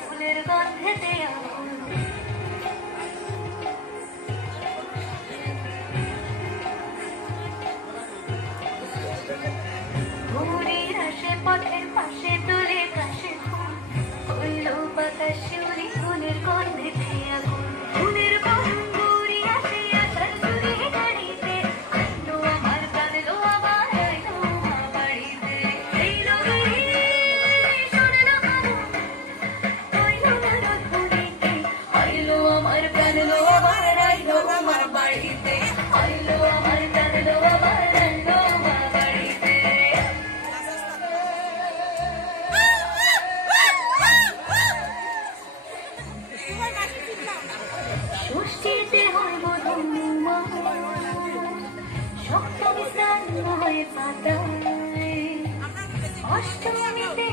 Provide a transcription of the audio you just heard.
ফুলের গন্ধেতে ঘুরির আসে পথের পাশে তোলে কাশে ফুল হইল বাতাস শিউলি ফুলের গন্ধেতে আগুন ফুলের বন্ধুরি আসে আসার দূরে গাড়িতে আইলো আমার কাঁদলো আবার আইলো মা বাড়িতে এই রঙের সোনালা আমার কাঁদলো আবার আইলো আমার বাড়িতে আইলো আমার কাঁদলো আবার আইলো মা বাড়িতে ষষ্ঠীতে হয় বধূমা সপ্তমী স্নান হয় পাতায় অষ্টমীতে